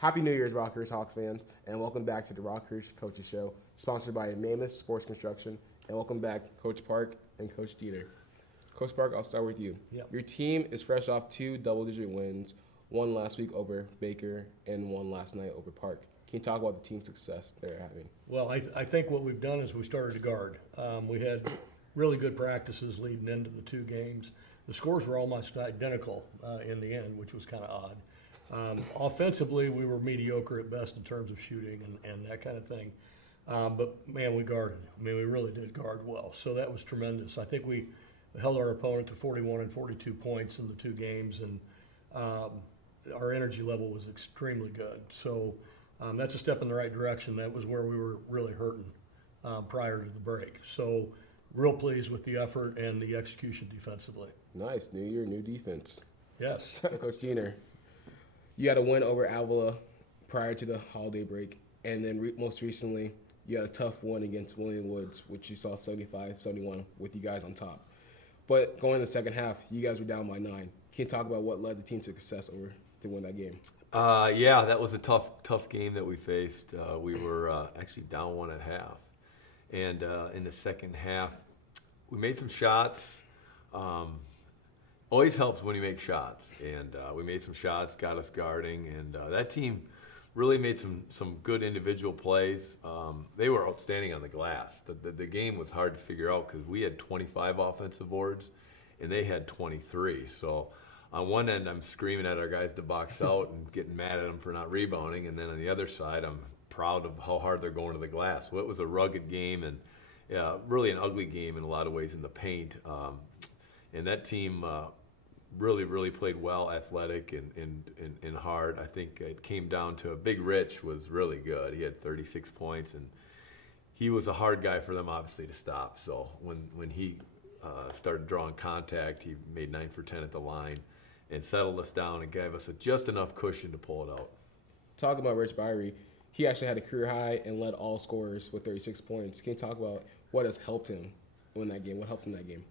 Happy New Year's, Rockhurst Hawks fans, and welcome back to the Rockhurst Coaches Show, sponsored by Mammoth Sports Construction. And welcome back, Coach Park and Coach Diener. Coach Park, I'll start with you. Yep. Your team is fresh off 2 double-digit wins, one last week over Baker and one last night over Park. Can you talk about the team success they're having? Well, I think what we've done is we started to guard. We had really good practices leading into the 2 games. The scores were almost identical in the end, which was kind of odd. Offensively, we were mediocre at best in terms of shooting and that kind of thing. But, man, we guarded. I mean, we really did guard well. So that was tremendous. I think we held our opponent to 41 and 42 points in the 2 games, and our energy level was extremely good. So that's a step in the right direction. That was where we were really hurting prior to the break. So real pleased with the effort and the execution defensively. Nice. New year, new defense. Yes. So, Coach Diener, you had a win over Avila prior to the holiday break, and then most recently you had a tough one against William Woods, which you saw 75-71 with you guys on top. But going in the second half, you guys were down by 9. Can you talk about what led the team to success to win that game? Yeah, that was a tough game that we faced. We were actually down 1 at half. And in the second half, we made some shots. Always helps when you make shots. And we made some shots, got us guarding. And that team really made some good individual plays. They were outstanding on the glass. The game was hard to figure out because we had 25 offensive boards, and they had 23. So on one end, I'm screaming at our guys to box out and getting mad at them for not rebounding. And then on the other side, I'm proud of how hard they're going to the glass. So it was a rugged game and really an ugly game in a lot of ways in the paint. And that team really played well, athletic and hard. I think it came down to Big Rich was really good. He had 36 points, and he was a hard guy for them, obviously, to stop. So when he started drawing contact, he made 9 for 10 at the line and settled us down and gave us just enough cushion to pull it out. Talking about Rich Byrie, he actually had a career high and led all scorers with 36 points. Can you talk about what has helped him win that game? What helped him that game?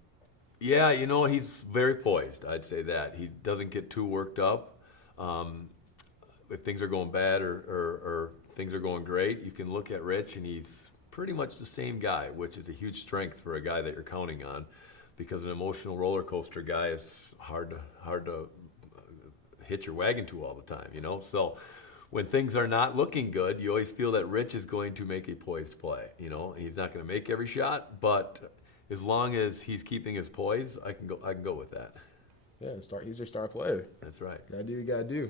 Yeah, he's very poised, I'd say that. He doesn't get too worked up. If things are going bad or things are going great, you can look at Rich, and he's pretty much the same guy, which is a huge strength for a guy that you're counting on, because an emotional roller coaster guy is hard to hit your wagon to all the time, So when things are not looking good, you always feel that Rich is going to make a poised play. He's not going to make every shot, but as long as he's keeping his poise, I can go with that. Yeah, he's your star player. That's right. Gotta do what you gotta do.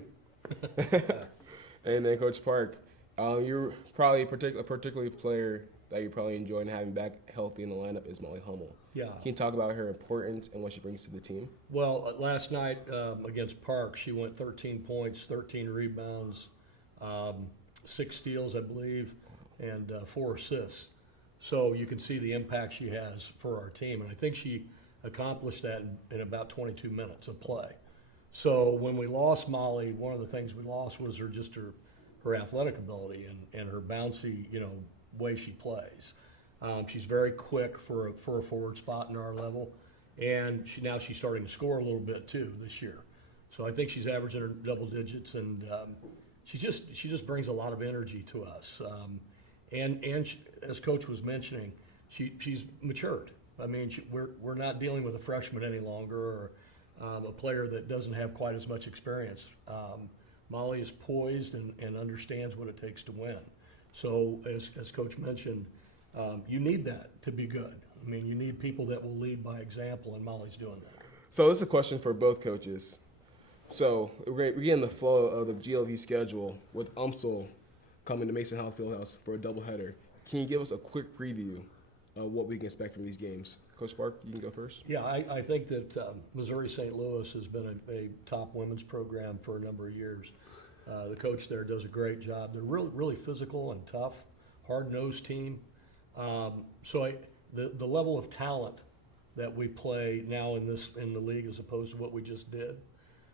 And then Coach Park, you're probably a particularly player that you're probably enjoying having back healthy in the lineup is Molly Hummel. Yeah. Can you talk about her importance and what she brings to the team? Well, last night against Park, she went 13 points, 13 rebounds, 6 steals, I believe, and 4 assists. So you can see the impact she has for our team. And I think she accomplished that in about 22 minutes of play. So when we lost Molly, one of the things we lost was her athletic ability and her bouncy, way she plays. She's very quick for a forward spot in our level. And she's starting to score a little bit too this year. So I think she's averaging her double digits, and she just brings a lot of energy to us. And as Coach was mentioning, she's matured. I mean, we're not dealing with a freshman any longer, or a player that doesn't have quite as much experience. Molly is poised and understands what it takes to win. So as Coach mentioned, you need that to be good. I mean, you need people that will lead by example, and Molly's doing that. So this is a question for both coaches. So we're getting the flow of the GLV schedule with UMSL coming to Mason House Fieldhouse for a doubleheader. Can you give us a quick preview of what we can expect from these games? Coach Park, you can go first. Yeah, I think that Missouri St. Louis has been a top women's program for a number of years. The coach there does a great job. They're really physical and tough, hard-nosed team. So the level of talent that we play now in the league as opposed to what we just did,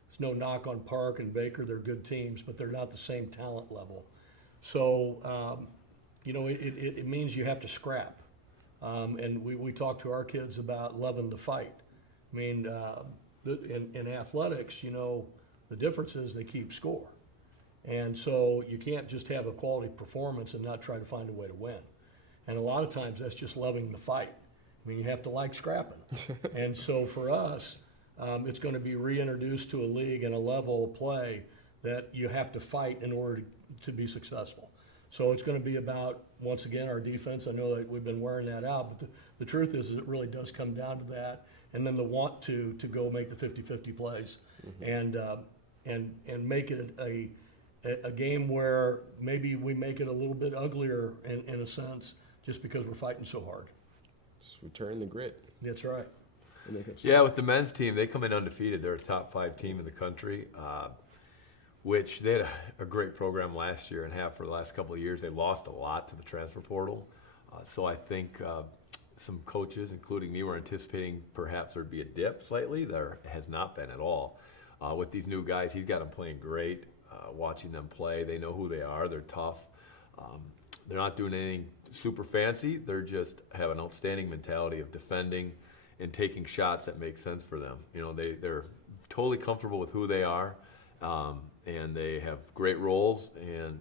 it's no knock on Park and Baker. They're good teams, but they're not the same talent level. So, it means you have to scrap. And we talk to our kids about loving to fight. I mean, in athletics, the difference is they keep score. And so you can't just have a quality performance and not try to find a way to win. And a lot of times that's just loving the fight. I mean, you have to like scrapping. And so for us, it's going to be reintroduced to a league and a level of play that you have to fight in order to be successful. So it's going to be about, once again, our defense. I know that we've been wearing that out, but the truth is it really does come down to that. And then the want to go make the 50-50 plays and make it a game where maybe we make it a little bit uglier in a sense just because we're fighting so hard. Just return the grit. That's right. Yeah, with the men's team, they come in undefeated. They're a top 5 team in the country, which they had a great program last year and have for the last couple of years. They lost a lot to the transfer portal. So I think some coaches, including me, were anticipating perhaps there'd be a dip slightly. There has not been at all. With these new guys, he's got them playing great. Watching them play, they know who they are. They're tough. They're not doing anything super fancy. They're just have an outstanding mentality of defending and taking shots that make sense for them. You know, they're totally comfortable with who they are, and they have great roles. And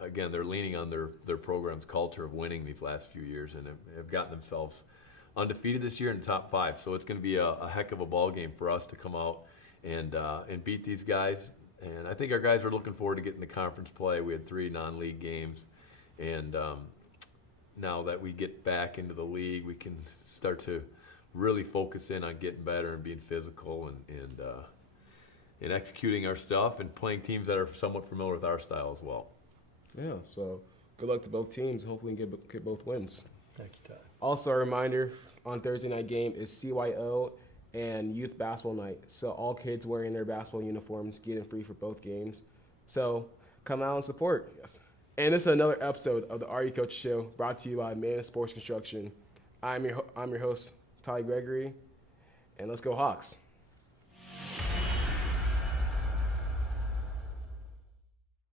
again, they're leaning on their program's culture of winning these last few years, and have gotten themselves undefeated this year in the top 5. So it's going to be a heck of a ball game for us to come out and beat these guys. And I think our guys are looking forward to getting the conference play. We had 3 non-league games, and now that we get back into the league, we can start to really focus in on getting better and being physical and executing our stuff and playing teams that are somewhat familiar with our style as well. Yeah, so good luck to both teams. Hopefully we can get both wins. Thank you, Ty. Also, a reminder, on Thursday night game is CYO and youth basketball night. So all kids wearing their basketball uniforms, getting free for both games. So come out and support. Yes. And this is another episode of the Are You Coach Show, brought to you by Man Sports Construction. I'm your host, Ty Gregory, and let's go Hawks.